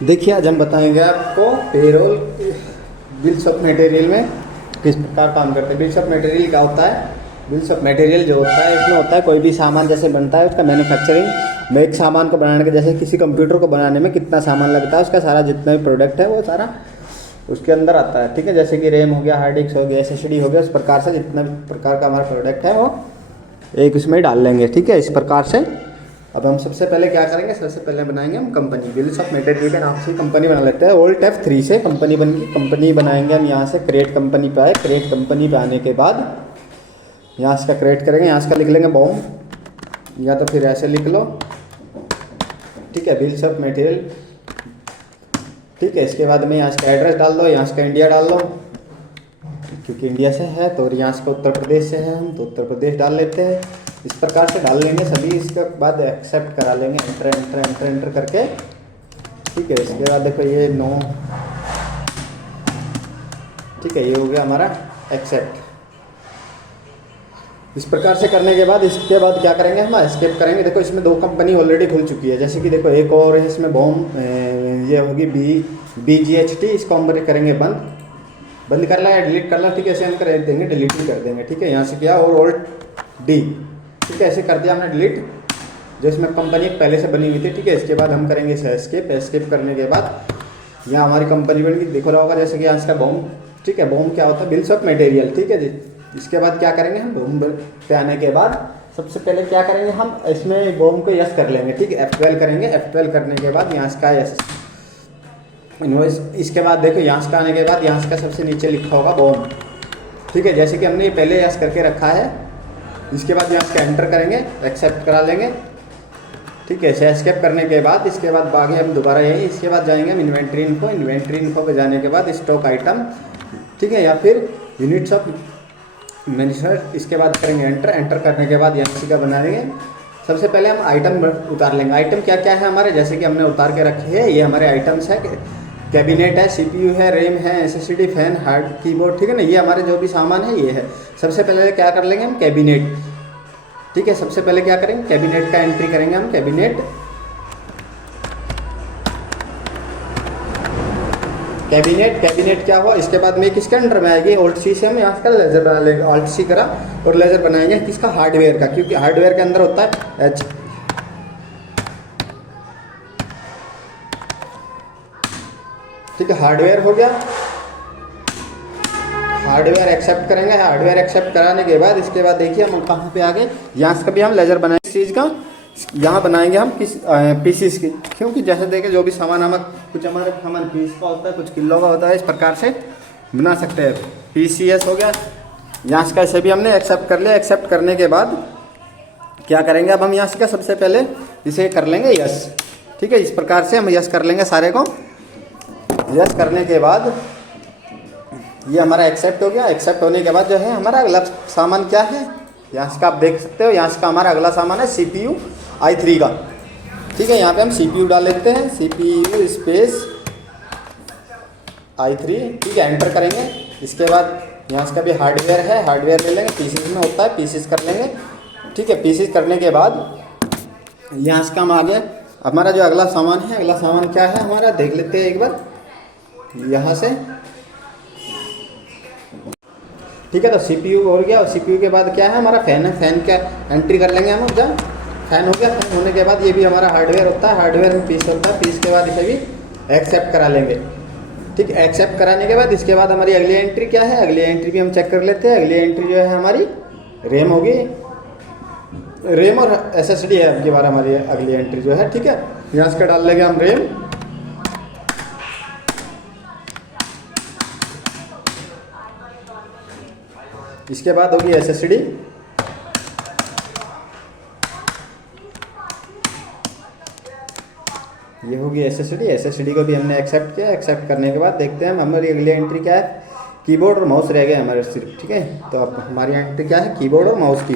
देखिए आज हम बताएंगे आपको पेरोल बिल्स ऑफ मटेरियल में किस प्रकार काम करते हैं। बिल्स ऑफ मटेरियल क्या होता है? बिल्स ऑफ मटेरियल जो होता है इसमें होता है कोई भी सामान जैसे बनता है उसका मैन्युफैक्चरिंग में, एक सामान को बनाने के, जैसे किसी कंप्यूटर को बनाने में कितना सामान लगता है उसका सारा जितना भी प्रोडक्ट है वो सारा उसके अंदर आता है। ठीक है, जैसे कि रैम हो गया, हार्ड डिस्क हो गया, एसएसडी हो गया, उस प्रकार से जितना भी प्रकार का हमारा प्रोडक्ट है वो एक उसमें डाल लेंगे। ठीक है, इस प्रकार से अब हम सबसे पहले क्या करेंगे, सबसे पहले बनाएंगे हम कंपनी। बिल्स ऑफ मटेरियल के नाम से कंपनी बना लेते हैं। ओल्ट F3 से कंपनी बनाएंगे हम। यहाँ से क्रिएट कंपनी पे आए। क्रिएट कंपनी पे आने के बाद यहाँ से का क्रिएट करेंगे, यहाँ से का लिख लेंगे बॉम, या तो फिर ऐसे लिख लो। ठीक है, बिल्स ऑफ मटेरियल। ठीक है, इसके बाद में यहाँ से का एड्रेस डाल दो, यहाँ से का इंडिया डाल दो क्योंकि इंडिया से है, तो यहाँ से का उत्तर प्रदेश से है हम तो उत्तर प्रदेश डाल लेते हैं। इस प्रकार से डाल लेंगे सभी। इसके बाद एक्सेप्ट करा लेंगे, एंटर एंटर एंटर एंटर करके। ठीक है, इसके बाद देखो ये नो। ठीक है, ये हो गया हमारा एक्सेप्ट। इस प्रकार से करने के बाद इसके बाद क्या करेंगे हम, एस्केप करेंगे। देखो इसमें दो कंपनी ऑलरेडी खुल चुकी है, जैसे कि देखो एक और है इसमें बॉम, ये होगी BGHT। इसको हम करेंगे बंद कर ला या डिलीट कर ला। ठीक है, ऐसे हम कर देंगे, डिलीट भी कर देंगे। ठीक है, यहाँ से किया और Alt D। ठीक है, ऐसे कर दिया हमने डिलीट, जो इसमें कंपनी पहले से बनी हुई थी। ठीक है, इसके बाद हम करेंगे इसे एस्केप। एस्केप करने के बाद यहाँ हमारी कंपनी बन गई, देखो रहा होगा जैसे कि यहाँ इसका बॉम। ठीक है, बॉम क्या होता है? Bills of material. ठीक है जी। इसके बाद क्या करेंगे हम, बॉम पे आने के बाद सबसे पहले क्या करेंगे हम, इसमें बॉम को यस कर लेंगे। ठीक है, F12 करेंगे। F12 करने के बाद यहाँ इसका यस इनवॉइस। इसके बाद देखो यहाँ से आने के बाद यहाँ से सबसे नीचे लिखा होगा बॉम। ठीक है, जैसे कि हमने ये पहले यस करके रखा है। इसके बाद यहाँ से एंटर करेंगे, एक्सेप्ट करा लेंगे। ठीक है, एस्केप करने के बाद इसके बाद आगे हम दोबारा यही, इसके बाद जाएंगे हम इन्वेंट्री इन्फो। इन्वेंट्री इन्फो पे जाने के बाद स्टॉक आइटम। ठीक है, या फिर यूनिट्स ऑफ मैन्युफैक्चर। इसके बाद करेंगे एंटर। एंटर करने के बाद यहाँ से का बना देंगे। सबसे पहले हम आइटम उतार लेंगे। आइटम क्या क्या है हमारे, जैसे कि हमने उतार के रखे हैं, ये हमारे आइटम्स है। कैबिनेट है, CPU है, रैम है, SSD, फैन, हार्ड कीबोर्ड। ठीक है ना, ये हमारे जो भी सामान है ये है। सबसे पहले क्या कर लेंगे हम, कैबिनेट। ठीक है, सबसे पहले क्या करेंगे, कैबिनेट का एंट्री करेंगे हम। कैबिनेट क्या हुआ, इसके बाद में किसके अंडर में आएगी, Alt C से हम यहाँ का लेजर बना लेंगे। Alt C करा और लेजर बनाएंगे किसका, हार्डवेयर का, क्योंकि हार्डवेयर के अंदर होता है H। ठीक है, हार्डवेयर हो गया। हार्डवेयर एक्सेप्ट करेंगे। हार्डवेयर एक्सेप्ट कराने के बाद इसके बाद देखिए हम कहाँ पे आ गए, यहाँ से कभी हम लेजर बनाएंगे चीज़ का, यहाँ बनाएंगे हम किस पीसीस की, क्योंकि जैसे देखें जो भी सामान हम कुछ हमारे सामान पीस का होता है, कुछ किलो का होता है, इस प्रकार से बना सकते हैं। PCS हो गया। यहाँ से कैसे भी हमने एक्सेप्ट कर लिया। एक्सेप्ट करने के बाद क्या करेंगे, अब हम यहाँ से सबसे पहले इसे कर लेंगे यस। ठीक है, इस प्रकार से हम यस कर लेंगे सारे को। यस करने के बाद ये हमारा एक्सेप्ट हो गया। एक्सेप्ट होने के बाद जो है हमारा अगला सामान क्या है, यहाँ से आप देख सकते हो, यहाँ से हमारा अगला सामान है CPU i3 का। ठीक है, यहाँ पे हम CPU डाल लेते हैं, CPU स्पेस i3। ठीक है, एंटर करेंगे। इसके बाद यहाँ से भी हार्डवेयर है, हार्डवेयर ले लेंगे। पीसीस में होता है, पीसीस कर लेंगे। ठीक है, पीसीस करने के बाद यहाँ से हम आगे हमारा जो अगला सामान है, अगला सामान क्या है हमारा देख लेते हैं एक बार यहाँ से। ठीक है, तो CPU हो गया। और CPU के बाद क्या है हमारा, फैन है। फैन क्या एंट्री कर लेंगे हम। जब फैन हो गया, फैन होने के बाद ये भी हमारा हार्डवेयर होता है, हार्डवेयर में पीस होता है। पीस के बाद इसे भी एक्सेप्ट करा लेंगे। ठीक है, एक्सेप्ट कराने के बाद इसके बाद हमारी अगली एंट्री क्या है, अगली एंट्री भी हम चेक कर लेते हैं। अगली एंट्री जो है हमारी रैम होगी, रैम और SSD है अब की बार हमारी अगली एंट्री जो है। ठीक है, यहाँ से डाल लेंगे हम रैम। इसके बाद होगी SSD। ये होगी SSD को भी हमने एक्सेप्ट किया। एक्सेप्ट करने के बाद देखते हैं हमारी अगली एंट्री क्या है, कीबोर्ड और माउस रह गए हमारे सिर्फ। ठीक है, तो अब हमारी एंट्री क्या है, कीबोर्ड और माउस की।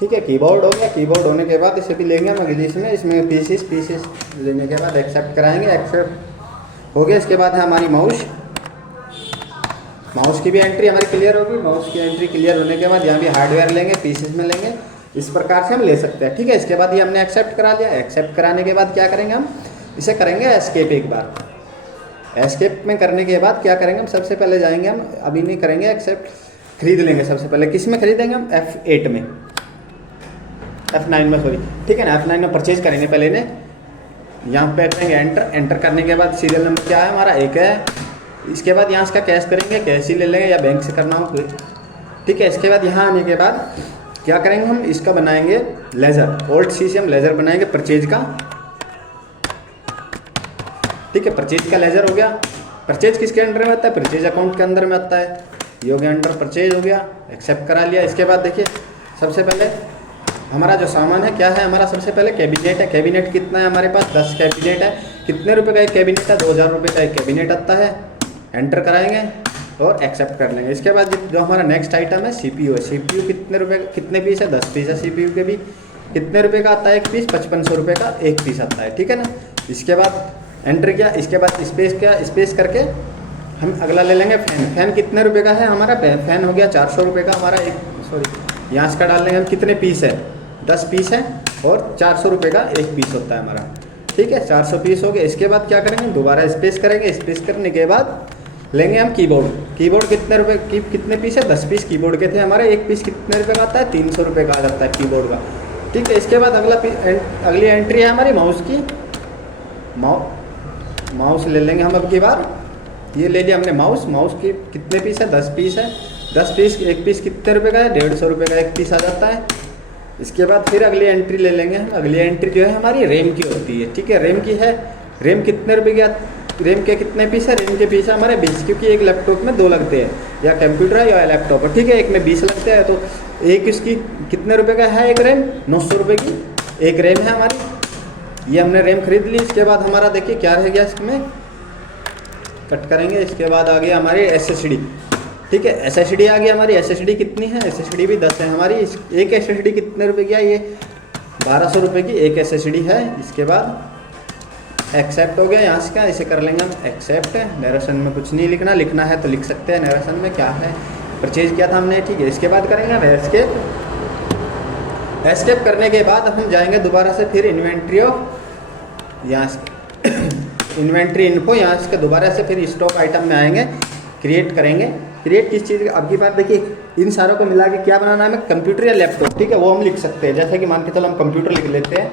ठीक है, कीबोर्ड हो गया। कीबोर्ड होने के बाद इसे भी लेंगे हम अगली इसमें पीसीस लेने के बाद एक्सेप्ट कराएंगे। एक्सेप्ट हो गया। इसके बाद है हमारी माउस। माउस की भी एंट्री हमारी क्लियर होगी। माउस की एंट्री क्लियर होने के बाद यहाँ भी हार्डवेयर लेंगे, पीसीस में लेंगे। इस प्रकार से हम ले सकते हैं। ठीक है, इसके बाद ये हमने एक्सेप्ट करा लिया। एक्सेप्ट कराने के बाद क्या करेंगे हम, इसे करेंगे एस्केप एक बार। एस्केप में करने के बाद क्या करेंगे हम, सबसे पहले जाएंगे हम, अभी नहीं करेंगे एक्सेप्ट, खरीद लेंगे सबसे पहले। किस में खरीदेंगे हम, F8 में, F9 में सॉरी, ठीक है ना, F9 में परचेज करेंगे पहले ने। यहाँ पे करेंगे एंटर। एंटर करने के बाद सीरियल नंबर क्या है हमारा, 1 है। इसके बाद यहाँ इसका कैश करेंगे, कैश ही ले लेंगे या बैंक से करना हो, ठीक है। इसके बाद यहाँ आने के बाद क्या करेंगे हम, इसका बनाएंगे लेजर, ओल्ड सी से हम लेजर बनाएंगे परचेज का। ठीक है, परचेज का लेजर हो गया। परचेज किसके अंडर में आता है, परचेज अकाउंट के अंदर में आता है। ये हो गया अंडर परचेज, हो गया, एक्सेप्ट करा लिया। इसके बाद देखिए सबसे पहले हमारा जो सामान है क्या है, हमारा सबसे पहले कैबिनेट है। कैबिनेट कितना है हमारे पास, 10 कैबिनेट है। कितने रुपए का एक कैबिनेट है, 2000 रुपये का एक कैबिनेट आता है। एंटर कराएंगे और एक्सेप्ट कर लेंगे। इसके बाद जो हमारा नेक्स्ट आइटम है CPU है। CPU कितने रुपए, कितने पीस है, 10 पीस है। CPU के भी कितने रुपए का आता है एक पीस, 5500 रुपये का एक पीस आता है, ठीक है ना। इसके बाद एंटर किया, इसके बाद स्पेस किया, स्पेस करके हम अगला ले लेंगे फैन। फैन कितने रुपए का है हमारा, फैन हो गया 400 रुपये का हमारा एक, सॉरी यहाँ इसका डाल लेंगे हम, कितने पीस है, 10 पीस है और 400 रुपये का एक पीस होता है हमारा, ठीक है। 400 पीस हो गए। इसके बाद क्या करेंगे, दोबारा स्पेस करेंगे। स्पेस करने के बाद लेंगे हम कीबोर्ड। कीबोर्ड कितने रुपए की, कितने पीस है, 10 पीस कीबोर्ड के थे हमारे। एक पीस कितने रुपए का आता है, 300 रुपये का आ जाता है कीबोर्ड का, ठीक है। इसके बाद अगली एंट्री है हमारी माउस की। माउस ले लेंगे हम अब की बार। ये ले लिया हमने माउस। माउस की कितने पीस है, 10 पीस है। 10 पीस, एक पीस कितने रुपए का है, 150 रुपये का एक पीस आ जाता है। इसके बाद फिर अगली एंट्री ले लेंगे हम। अगली एंट्री जो है हमारी रैम की होती है, ठीक है। रैम की है, रैम कितने रुपए की, रैम के कितने पीस है, रैम के पीस है हमारे 20, क्योंकि एक लैपटॉप में 2 लगते हैं, या कंप्यूटर है या लैपटॉप है, ठीक है। एक में 20 लगते हैं, तो एक इसकी कितने रुपए का है, एक रैम 900 रुपये की एक रैम है हमारी। ये हमने रैम खरीद ली। इसके बाद हमारा देखिए क्या रह गया, इसमें कट करेंगे। इसके बाद आ गया हमारी SSD, ठीक है। SSD आ गया हमारी। SSD कितनी है, SSD भी 10 है हमारी। एक SSD कितने रुपए की है, ये 1200 रुपये की एक SSD है। इसके बाद एक्सेप्ट हो गया यहाँ से, क्या इसे कर लेंगे हम एक्सेप्ट। नरेशन में कुछ नहीं लिखना, लिखना है तो लिख सकते हैं। नरेशन में क्या है, परचेज किया था हमने, ठीक है। इसके बाद करेंगे हम एस्केप। एस्केप करने के बाद हम जाएंगे दोबारा से फिर इन्वेंट्री ऑफ, यहाँ से इन्वेंट्री इन्फो, यहाँ से दोबारा से फिर स्टॉक आइटम में आएंगे, क्रिएट करेंगे। क्रिएट किस चीज़, अब की बात देखिए इन सारों को मिला के क्या बनाना है हमें, कंप्यूटर या लैपटॉप, ठीक है। वो हम लिख सकते हैं, जैसे कि मान के चलो हम कंप्यूटर लिख लेते हैं।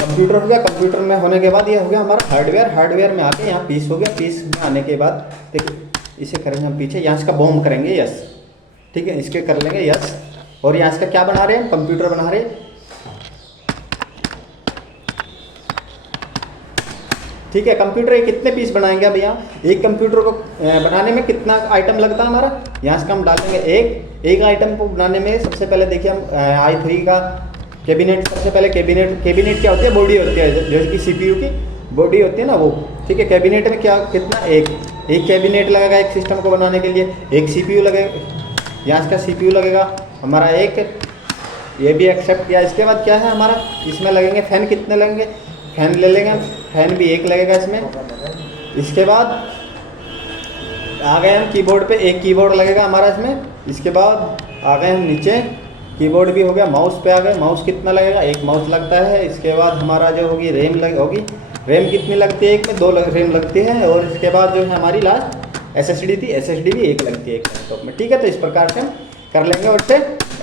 कंप्यूटर हो गया। कंप्यूटर में होने के बाद ये हो गया हमारा हार्डवेयर। हार्डवेयर में आके यहाँ पीस हो गया। पीस में आने के बाद देखिए इसे करेंगे हम पीछे, यहाँ इसका बॉम्ब करेंगे, यस, ठीक है। इसके कर लेंगे यस। और यहाँ इसका क्या बना रहे हैं, कंप्यूटर बना रहे हैं, ठीक है। कंप्यूटर के कितने पीस बनाएंगे अब यहाँ, एक कंप्यूटर को बनाने में कितना आइटम लगता है हमारा, यहाँ से हम डालेंगे एक आइटम को बनाने में। सबसे पहले देखिए हम i3 का कैबिनेट, सबसे पहले कैबिनेट क्या होती है, बॉडी होती है, जैसे कि CPU की बॉडी होती है ना वो, ठीक है। कैबिनेट में क्या कितना, एक कैबिनेट लगेगा एक सिस्टम को बनाने के लिए। एक CPU लगेगा, यहाँ इसका CPU लगेगा हमारा एक, ये भी एक्सेप्ट किया। इसके बाद क्या है हमारा, इसमें लगेंगे फैन, कितने लगेंगे, फैन ले लेंगे, फैन भी एक लगेगा इसमें। इसके बाद आ गए हम कीबोर्ड पे, एक कीबोर्ड लगेगा हमारा इसमें। इसके बाद आ गए हम नीचे, कीबोर्ड भी हो गया। माउस पे आ गए, माउस कितना लगेगा, एक माउस लगता है। इसके बाद हमारा जो होगी रैम होगी, रैम कितनी लगती है, एक में 2 रैम लगती है। और इसके बाद जो है हमारी लास्ट SSD थी, SSD भी एक लगती है एक लैपटॉप में, ठीक है। तो इस प्रकार से हम कर लेंगे और इसे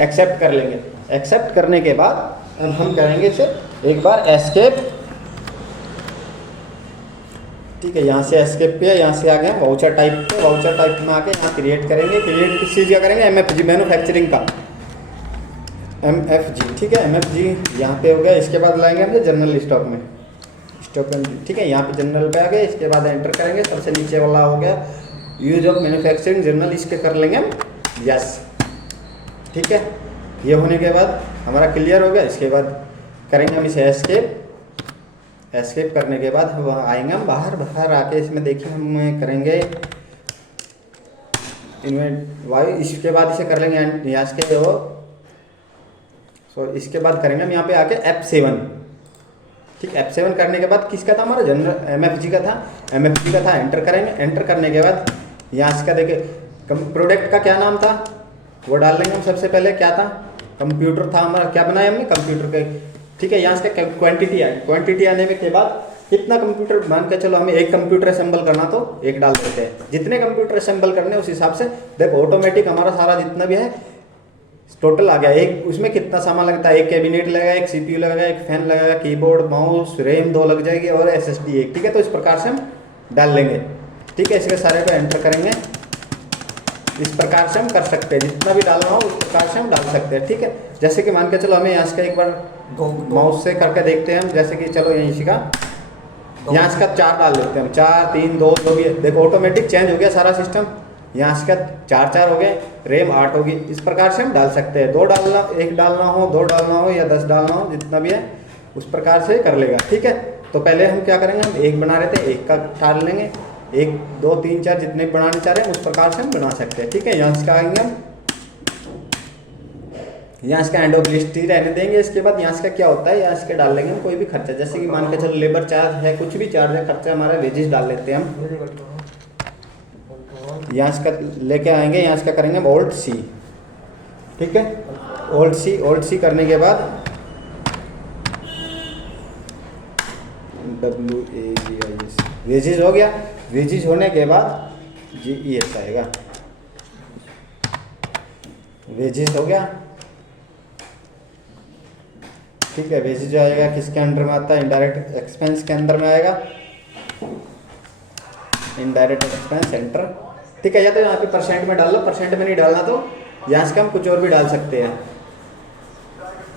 एक्सेप्ट कर लेंगे। एक्सेप्ट करने के बाद अब हम करेंगे इसे एक बार एस्केप, ठीक है। यहाँ से एस्केप किया, यहाँ से आ गए वाउचर टाइप पे। वाउचर टाइप में आके यहाँ क्रिएट करेंगे। क्रिएट किस चीज़ का करेंगे, MFG, मैन्युफैक्चरिंग का MFG, ठीक है। MFG यहाँ पे हो गया। इसके बाद लाएंगे हम जनरल स्टॉक में, ठीक है। यहाँ पे जनरल पे आ गए। इसके बाद एंटर करेंगे। सबसे नीचे वाला हो गया यूज ऑफ मैन्युफैक्चरिंग जनरल, इसके कर लेंगे हम यस, ठीक है। ये होने के बाद हमारा क्लियर हो गया। इसके बाद करेंगे हम इसे एस्केप। एस्केप करने के बाद हम आएंगे हम बाहर आके इसमें देखिए हम करेंगे वाई। इसके बाद इसे कर लेंगे यहाँ के वो, इसके बाद करेंगे हम यहाँ पे आके F7, ठीक। F7 करने के बाद किसका था हमारा, जनरल MFG का था। एंटर करेंगे। एंटर करने के बाद यहाँ इसका देखिए प्रोडक्ट का क्या नाम था, वो डाल लेंगे हम। सबसे पहले क्या था, कंप्यूटर था हमारा, क्या बनाया हमने कंप्यूटर के, ठीक है। यहाँ से क्वांटिटी आई, क्वांटिटी आने में के बाद कितना कंप्यूटर, मान के चलो हमें एक कंप्यूटर असेंबल करना तो एक डाल देते हैं, जितने कंप्यूटर असेंबल करने उस हिसाब से देखो ऑटोमेटिक हमारा सारा जितना भी है टोटल आ गया। एक उसमें कितना सामान लगता है, एक कैबिनेट लगेगा, एक सीपीयू लगेगा, एक फैन लगेगा, कीबोर्ड, माउस, रैम 2 लग जाएगी और एसएसडी एक, ठीक है। तो इस प्रकार से हम डाल लेंगे, ठीक है। इसके सारे को एंटर करेंगे, इस प्रकार से हम कर सकते हैं, जितना भी डालना हो उस प्रकार से हम डाल सकते हैं, ठीक है। जैसे कि मान के चलो हमें यहाँ से एक बार माउस से करके देखते हैं हम, जैसे कि चलो यहीं से का यहाँ से का 4 डाल देते हैं हम, 4 3 2 जो भी है, देखो ऑटोमेटिक चेंज हो गया सारा सिस्टम। यहाँ से का 4 हो गए, रैम 8 होगी, इस प्रकार से हम डाल सकते हैं। 2 डालना, 1 डालना हो, 2 डालना हो या 10 डालना हो, जितना भी है उस प्रकार से कर लेगा, ठीक है। तो पहले हम क्या करेंगे, हम 1 बना रहे थे, 1 का डाल लेंगे, 1 2 3 4 जितने बनाने चाह रहे हैं उस प्रकार से हम बना सकते हैं, ठीक है। यहाँ से का आएंगे हम, यहाँ से का एंड ऑफ लिस्ट ही रहने देंगे। इसके बाद यहाँ से का क्या होता है, यहाँ से का डाल लेंगे हम कोई भी खर्चा, जैसे कि मान के चलो लेबर चार्ज है, कुछ भी चार्ज है, खर्चा हमारा वेजेस डाल लेते हैं हम। यहाँ से का लेके आएंगे, यहाँ से का करेंगे हम ऑल्ट सी, ठीक है। ऑल्ट सी करने के बाद WAGIS वेजेस हो गया। वेजेस होने के बाद GES आएगा, वेजेस हो गया, ठीक है। वेजेस जो आएगा किसके अंडर में आता है, इनडायरेक्ट एक्सपेंस के अंदर में आएगा, इनडायरेक्ट एक्सपेंस एंटर, ठीक है। या तो यहाँ पे परसेंट में डाल लो, परसेंट में नहीं डालना तो यहाँ से हम कुछ और भी डाल सकते हैं,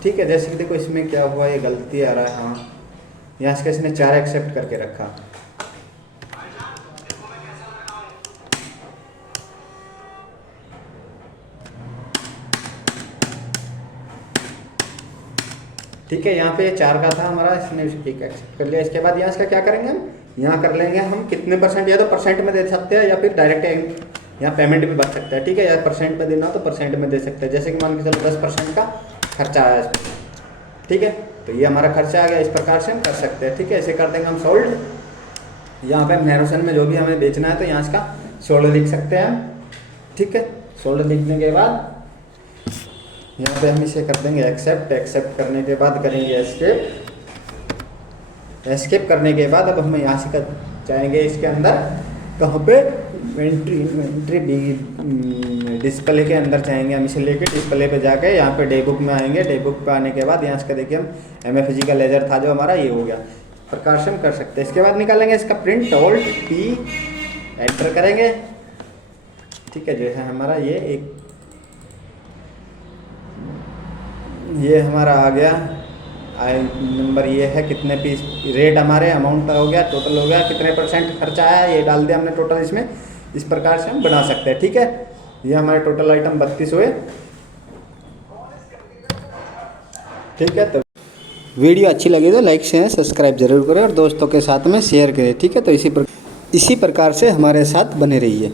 ठीक है। जैसे कि देखो इसमें क्या हुआ, ये गलती आ रहा है, हाँ यहाँ से इसने 4 एक्सेप्ट करके रखा, ठीक है। यहाँ पे 4 का था हमारा, इसने 1 एक्सेप्ट कर लिया। इसके बाद यहाँ से क्या करेंगे हम, यहाँ कर लेंगे हम कितने परसेंट, या तो परसेंट में दे सकते हैं या फिर डायरेक्ट यहाँ पेमेंट भी भर सकते हैं, ठीक है। या परसेंट में देना हो तो परसेंट में दे सकते हैं, जैसे कि मान के चलो 10% का खर्चा आया इसमें, ठीक है। तो ये हमारा खर्चा आ गया, इस प्रकार से हम कर सकते हैं, ठीक है। ऐसे कर देंगे हम सोल्ड। यहाँ पे मैरोसन में जो भी हमें बेचना है तो यहाँ का सोल्ड लिख सकते हैं हम, ठीक है। सोल्ड लिखने के बाद यहाँ पे हम इसे कर देंगे एक्सेप्ट। एक्सेप्ट करने के बाद करेंगे एस्केप। एस्केप करने के बाद अब हम यहाँ से कर जाएंगे इसके अंदर, कहाँ पे, इन्वेंट्री डिस्प्ले के अंदर जाएंगे हम, इसे लेके डिस्प्ले पे जाके यहाँ पे डे बुक में आएंगे। डे बुक पे आने के बाद यहाँ से देखिए हम MFG का लेजर था जो हमारा, ये हो गया, प्रकार से हम कर सकते हैं। इसके बाद निकालेंगे इसका प्रिंट, ऑल्ट P एंटर करेंगे, ठीक है। जो है हमारा ये हमारा आ गया आई नंबर, ये है कितने पीस, रेट हमारे अमाउंट हो गया, टोटल हो गया, कितने % खर्चा आया ये डाल दिया हमने टोटल इसमें। इस प्रकार से हम बना सकते हैं, ठीक है। ये हमारे टोटल आइटम 32 हुए, ठीक है। तो वीडियो अच्छी लगी तो लाइक शेयर सब्सक्राइब जरूर करें और दोस्तों के साथ में शेयर करें, ठीक है। तो इसी प्रकार से हमारे साथ बने रहिए।